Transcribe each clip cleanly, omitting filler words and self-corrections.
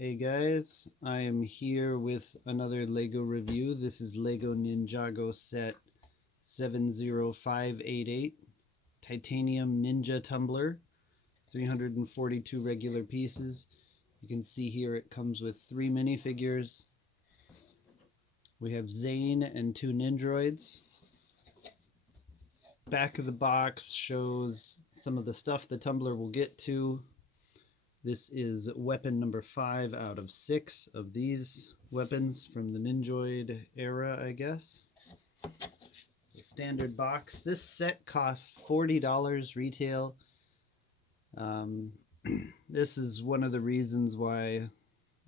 Hey guys, I am here with another Lego review. This is Lego Ninjago set 70588, Titanium Ninja Tumbler, 342 regular pieces. You can see here it comes with 3 minifigures. We have Zane and 2 Ninjroids. Back of the box shows some of the stuff the tumbler will get to. This is weapon number 5 out of 6 of these weapons from the Ninjroid era, I guess. It's a standard box. This set costs $40 retail. This is one of the reasons why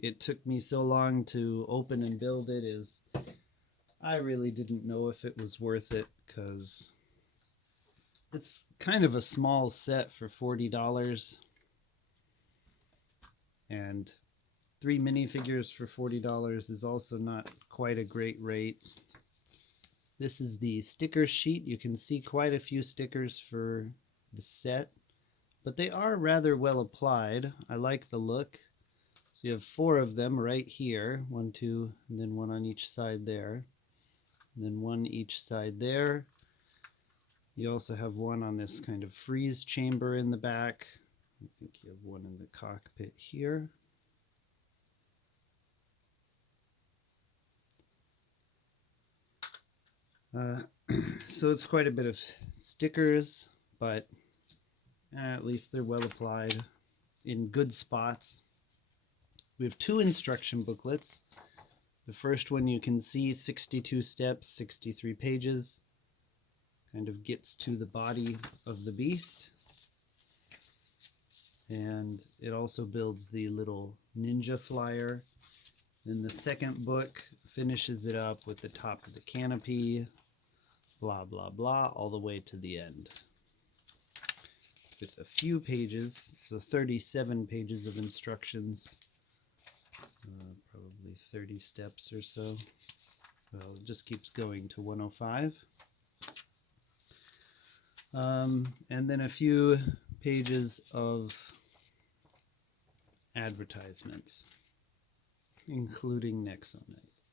it took me so long to open and build it, is I really didn't know if it was worth it, because it's kind of a small set for $40. And 3 minifigures for $40 is also not quite a great rate. This is the sticker sheet. You can see quite a few stickers for the set, but they are rather well applied. I like the look. So you have 4 of them right here. 1, 2, and then 1 on each side there. And then 1 each side there. You also have 1 on this kind of freeze chamber in the back. I think you have 1 in the cockpit here. So it's quite a bit of stickers, but at least they're well applied in good spots. We have 2 instruction booklets. The first one you can see, 62 steps, 63 pages. Kind of gets to the body of the beast. And it also builds the little ninja flyer. Then the second book finishes it up with the top of the canopy, blah blah blah, all the way to the end, with a few pages, so 37 pages of instructions, probably 30 steps or so. Well, it just keeps going to 105. And then a few pages of advertisements, including Nexonites.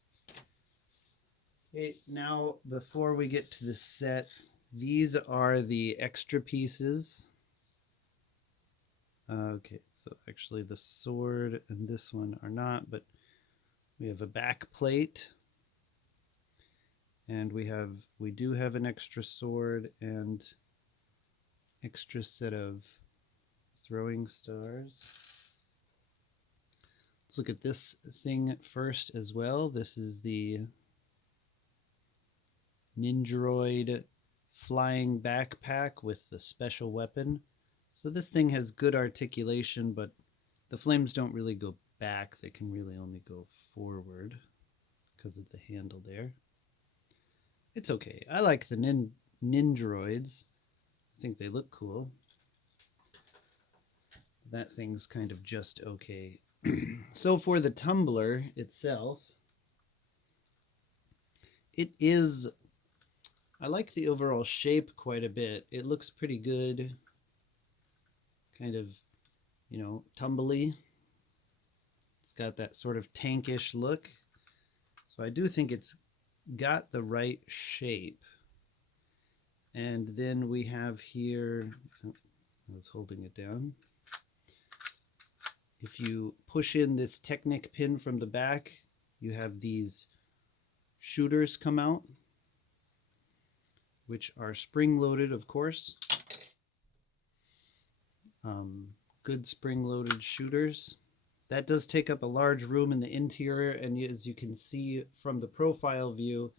Okay, now before we get to the set, these are the extra pieces. Okay, so actually the sword and this one are not, but we have a back plate, and we do have an extra sword and extra set of throwing stars. Let's look at this thing first as well. This is the Ninjroid flying backpack with the special weapon. So this thing has good articulation, but the flames don't really go back. They can really only go forward because of the handle there. It's okay. I like the Ninjroids. I think they look cool. That thing's kind of just okay. So for the tumbler itself, I like the overall shape quite a bit. It looks pretty good. Kind of, tumbly. It's got that sort of tankish look. So I do think it's got the right shape. And then we have here, I was holding it down. If you push in this Technic pin from the back, you have these shooters come out, which are spring-loaded, of course. Good spring-loaded shooters. That does take up a large room in the interior, and as you can see from the profile view,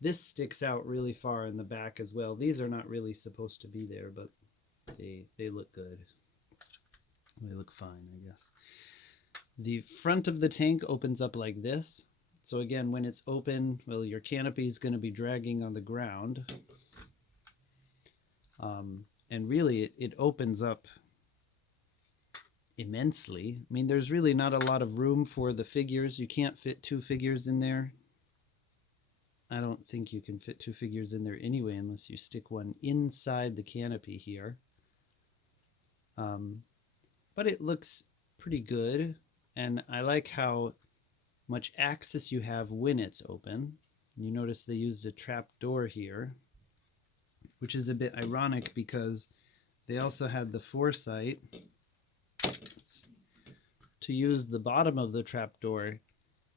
this sticks out really far in the back as well. These are not really supposed to be there, but they look good. They look fine, I guess. The front of the tank opens up like this. So again, when it's open, well, your canopy is going to be dragging on the ground. And really, it opens up immensely. I mean, there's really not a lot of room for the figures. You can't fit 2 figures in there. I don't think you can fit 2 figures in there anyway, unless you stick one inside the canopy here. But it looks pretty good. And I like how much access you have when it's open. You notice they used a trap door here, which is a bit ironic because they also had the foresight to use the bottom of the trapdoor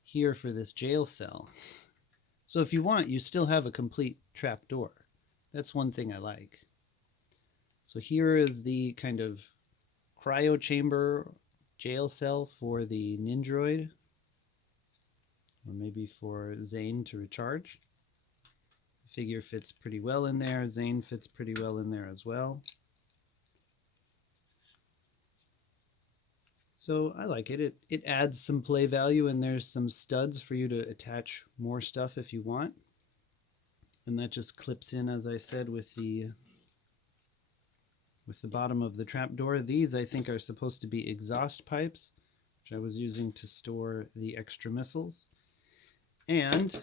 here for this jail cell. So if you want, you still have a complete trapdoor. That's one thing I like. So here is the kind of cryo chamber jail cell for the Ninjroid, or maybe for Zane to recharge. The figure fits pretty well in there. Zane fits pretty well in there as well. So I like it. It adds some play value, and there's some studs for you to attach more stuff if you want. And that just clips in, as I said, with the bottom of the trapdoor. These, I think, are supposed to be exhaust pipes, which I was using to store the extra missiles. And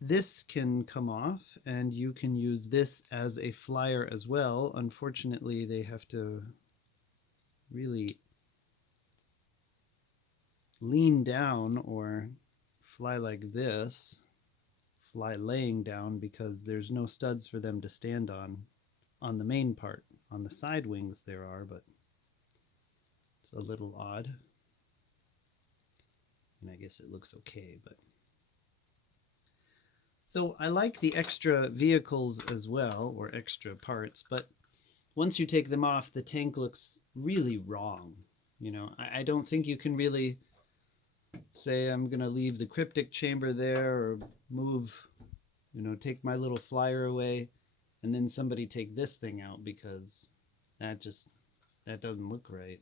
this can come off, and you can use this as a flyer as well. Unfortunately, they have to really lean down or fly like this, fly laying down, because there's no studs for them to stand on the main part. On the side wings there are, but it's a little odd. And I guess it looks okay, but so I like the extra vehicles as well, or extra parts, but once you take them off, the tank looks really wrong. You know, I don't think you can really say I'm going to leave the cryptic chamber there, or move, you know, take my little flyer away, and then somebody take this thing out, because that doesn't look right.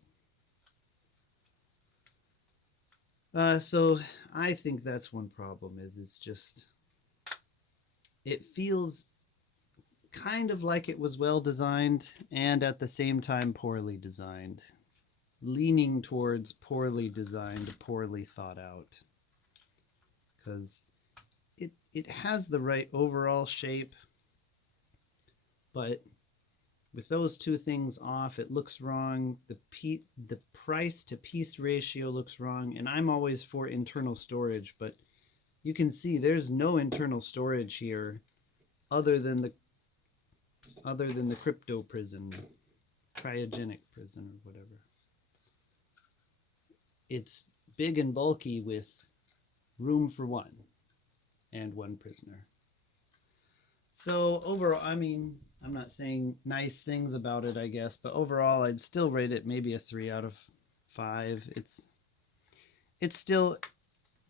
So I think that's one problem, is it's just, it feels kind of like it was well designed and at the same time poorly designed, leaning towards poorly designed, poorly thought out, because it has the right overall shape, but with those two things off, it looks wrong. The price to piece ratio looks wrong, and I'm always for internal storage, but you can see there's no internal storage here other than the crypto prison, cryogenic prison, or whatever. It's big and bulky with room for one and one prisoner. So overall, I mean, I'm not saying nice things about it, I guess, but overall I'd still rate it maybe a 3 out of 5. It's still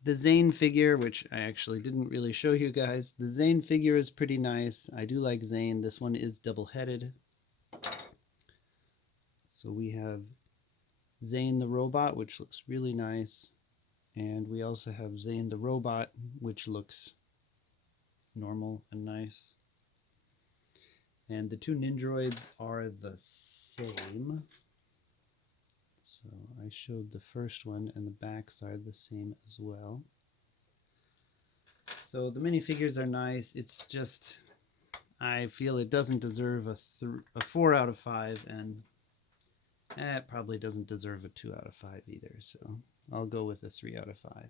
the Zane figure, which I actually didn't really show you guys. The Zane figure is pretty nice. I do like Zane. This one is double-headed. So we have Zane the robot, which looks really nice. And we also have Zane the robot, which looks normal and nice. And the two Ninjroids are the same. So I showed the first one, and the backs are the same as well. So the minifigures are nice. It's just, I feel it doesn't deserve a 4 out of 5, and it probably doesn't deserve a 2 out of 5 either. So I'll go with a 3 out of 5.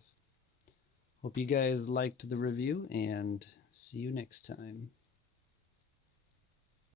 Hope you guys liked the review, and see you next time.